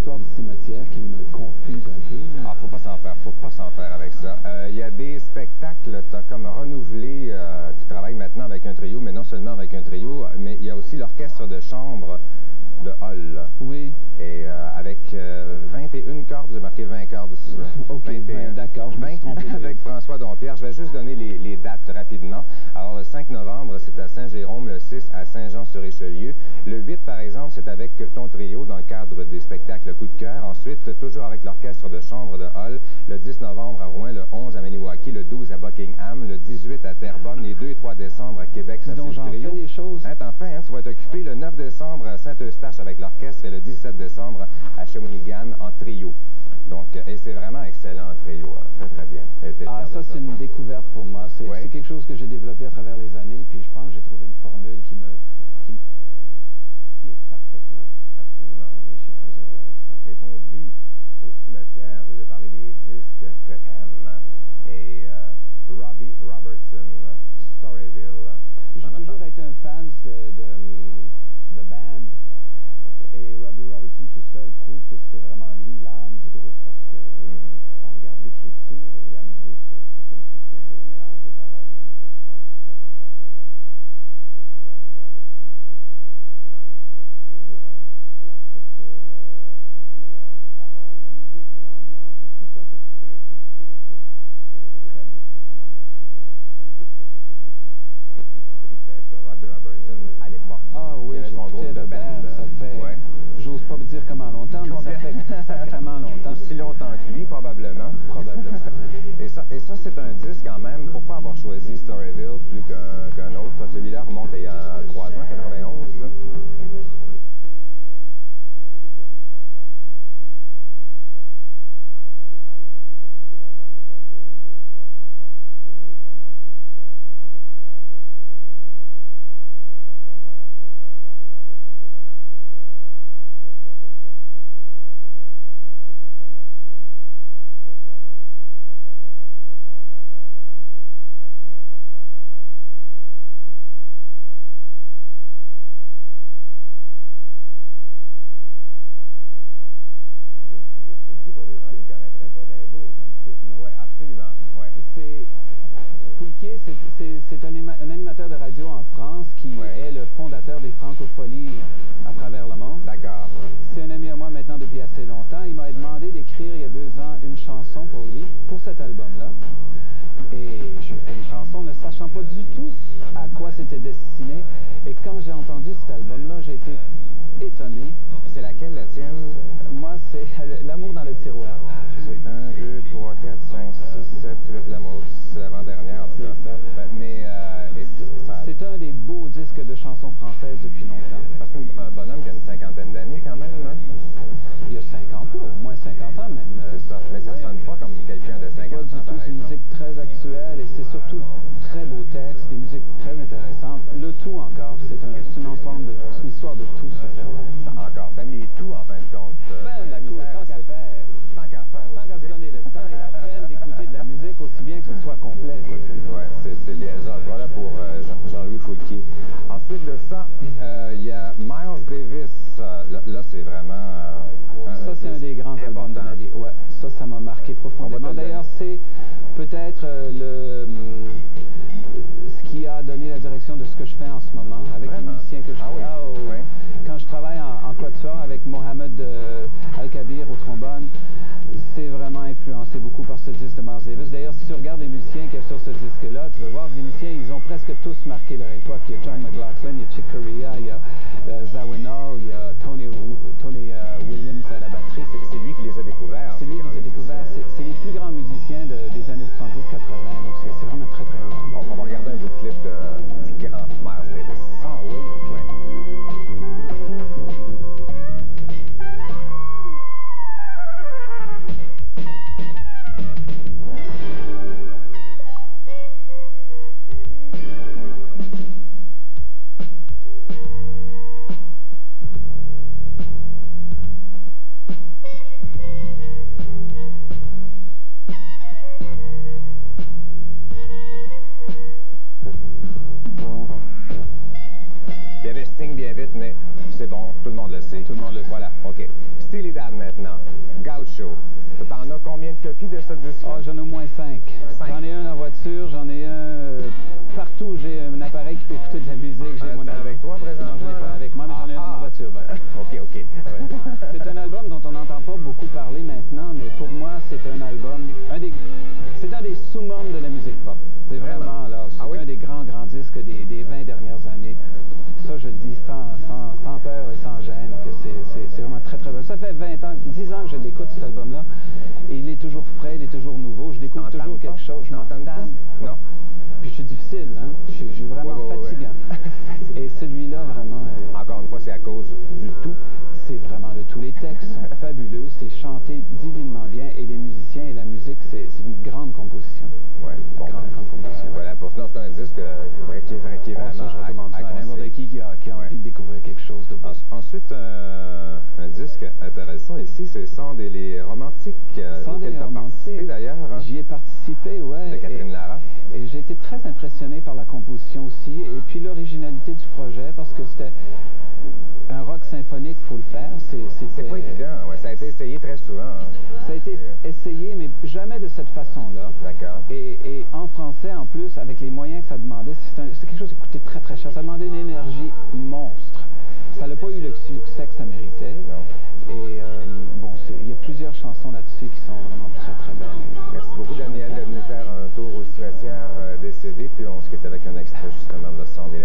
l'histoire du cimetière qui me confuse un peu. Ah, faut pas s'en faire avec ça. Il y a des spectacles, tu as comme renouvelé, tu travailles maintenant avec un trio, mais non seulement avec un trio, mais il y a aussi l'orchestre de chambre de Hall. Oui. Et avec 21 cordes, j'ai marqué 20 cordes ici. OK, 21. D'accord, je me suis trompé. Avec François Dompierre. Je vais juste donner les dates rapidement. Alors, le 5 novembre, c'est à Saint-Jérôme, le 6 à Saint-Jean-sur-Richelieu. Le 8, par exemple, c'est avec ton trio dans le cadre des spectacles Coup de cœur. Ensuite, toujours avec l'orchestre de chambre de Hall, le 10 novembre à Rouen, le 11 à Maniwaki, le 12 à Buckingham, le 18 à Terrebonne, les 2 et 3 décembre à Québec. Ça, Donc, j'en fais des choses. Hein, t'en fais, hein, tu vas être occupé le 9 décembre à Saint-Eustache avec l'orchestre et le 17 décembre à Shawinigan en trio. Donc, et c'est vraiment excellent en trio. Très, très bien. Ah, ça, c'est une découverte pour moi. C'est quelque chose que j'ai développé à travers les années, puis je pense que j'ai trouvé une formule qui me sied parfaitement. Absolument. Ah, oui, je suis très heureux avec ça. Et ton but au cimetière, c'est de parler des disques que t'aimes. Et Robbie Robertson, Storyville. J'ai toujours été un fan de The Band. Et Robbie Robertson tout seul prouve que c'était vraiment lui l'âme du groupe parce que on regarde l'écriture et la musique, surtout l'écriture, c'est le mélange des paroles et de la musique, je pense, qui fait qu'une chanson est bonne ou pas. Et puis Robbie Robertson trouve toujours de... C'est dans les structures, hein? La structure, le mélange des paroles, de la musique, de l'ambiance, de tout ça, c'est le tout. C'est le tout. C'est très bien, c'est vraiment maîtrisé. C'est un disque que j'écoute beaucoup. Et tu tripais sur Robbie Robertson à l'époque. Ah oui, j'écoutais The Band, ça fait... Ouais. J'ose pas vous dire comment longtemps, mais ça fait sacrément longtemps. Aussi longtemps que lui, probablement. Probablement. Et ça c'est un disque quand même. Pourquoi avoir choisi Storyville plus qu'un autre? Celui-là remonte à il y a 3 ans, 91. C'est un des derniers albums qui m'a plu du début jusqu'à la fin. Parce qu'en général, il y a beaucoup d'albums que j'aime 1, 2, 3 chansons. Et lui, vraiment, du début jusqu'à la fin, c'est écoutable. C'est très beau. Donc voilà pour Robbie Robertson, qui est un artiste de haute qualité, faut bien le dire quand même. Ceux qui le connaissent l'aiment bien, je crois. Oui, Robbie Robertson, c'est très très bien. Ensuite de ça, on a un bonhomme qui est assez important quand même, c'est Foulquier. Foulquier qu'on connaît, parce qu'on a joué ici beaucoup, Tout ce qui est dégueulasse porte un joli nom. Juste dire c'est qui pour les gens qui ne connaîtraient pas. C'est très beau comme titre, non? Oui, absolument. Ouais. Foulquier, c'est un animateur de radio en France qui est le fondateur des Francopholies à travers le monde. D'accord. C'est un ami à moi maintenant depuis assez longtemps. Il m'a demandé d'écrire il y a 2 ans une chanson pour lui, pour cet album-là. Et j'ai fait une chanson ne sachant pas du tout à quoi c'était destiné. Et quand j'ai entendu cet album-là, j'ai été étonné. C'est laquelle la tienne? Moi, c'est L'amour dans le tiroir. C'est 1, 2, 3, 4, 5, 6, 7, 8, L'amour. C'est l'avant-dernière, en tout cas. Mais c'est un des beaux disques de chansons françaises depuis longtemps. Parce qu'un bonhomme qui a une 50aine d'années quand même, hein? Il y a 50 ans, au moins 50 ans même. C'est ça. Mais ça sonne pas comme quelqu'un de 50 ans. Pas du tout, c'est une musique très actuelle et c'est surtout très beau texte, des musiques très intéressantes. Le tout encore, c'est une ensemble de tout, c'est une histoire de tout, cette affaire-là. Encore, t'aimes les tout en fin de compte. La misère, tant qu'à faire. Tant qu'à faire. Tant qu'à se donner le temps et la peine d'écouter de la musique, aussi bien que ce soit complet. Oui, c'est bien. Voilà pour Jean-Louis Foulquier. Ensuite de ça, il y a Miles Davis. Là c'est vraiment... ça, c'est un des grands albums de ma vie. Ouais, ça m'a marqué profondément. D'ailleurs, c'est peut-être ce qui a donné la direction de ce que je fais en ce moment, avec les musiciens que je fais. Quand je travaille en quatuor avec Mohamed Al-Kabir au trombone, c'est vraiment influencé beaucoup par ce disque de Miles Davis. D'ailleurs, si tu regardes les musiciens qu'il y a sur ce disque-là, tu vas voir des musiciens, ils ont presque tous marqué leur époque. Il y a John McLaughlin, il y a Chick Corea, il y a Zawinul, il y a Tony Williams à la batterie. C'est lui qui les a découverts. C'est lui qui les a découverts. C'est les plus grands musiciens des années 70-80, donc c'est vraiment très très important. On va regarder un bout de clip du grand Miles Davis. Ah oui, ok. Il y avait Sting bien vite, mais c'est bon, tout le monde le sait. Tout le monde le sait. Voilà, OK. Steely Dan maintenant, Gaucho. T'en as combien de copies de ce disque? Oh, j'en ai au moins 5. J'en ai un en voiture, j'en ai un partout. J'ai un appareil qui peut écouter de la musique. J'ai mon album avec toi présentement? Non, j'en ai pas avec moi, mais j'en ai un en voiture. Ben. OK. Ouais. C'est un album dont on n'entend pas beaucoup parler maintenant, mais pour moi, c'est un album, c'est un des summums de la musique pop. C'est vraiment, là, c'est un des grands disques des 20 dernières années. Ça, je le dis sans peur et sans gêne, que c'est vraiment très, très bon. Ça fait 20 ans, 10 ans que je l'écoute, cet album-là, et il est toujours frais, il est toujours nouveau. Je découvre toujours quelque chose. Je m'entends pas. Non. Puis je suis difficile, hein. Je suis vraiment fatigant. Et celui-là, vraiment... Encore une fois, c'est à cause du tout. C'est vraiment le tout. Les textes sont fabuleux, c'est chanté divinement bien, et les musiciens et la musique, c'est une grande composition. Oui, bon, grande composition. Voilà, pour ça, c'est un disque qui est vraiment... Ça, je recommande ça à n'importe qui a envie de découvrir quelque chose de beau. Ensuite, un disque intéressant ici, c'est Sand et les Romantiques, auquel tu as participé d'ailleurs. Hein? J'y ai participé, oui. De Catherine Lara. Et j'ai été très impressionné par la composition aussi, et puis l'originalité du projet, parce que c'était un rock symphonique, il faut le faire. C'est pas évident, ouais. Ça a été essayé très souvent. Hein. Ça a été essayé, mais jamais de cette façon-là. D'accord. Et en français, en plus, avec les moyens que ça demandait, c'est quelque chose qui coûtait très, très cher. Ça demandait une énergie monstre. Ça n'a pas eu le succès que ça méritait. Non. Et bon, il y a plusieurs chansons là-dessus qui sont vraiment très, très belles. Merci beaucoup, Daniel, de venir faire un tour au cimetière des CD. Puis on se quitte avec un extrait, justement, de Sand et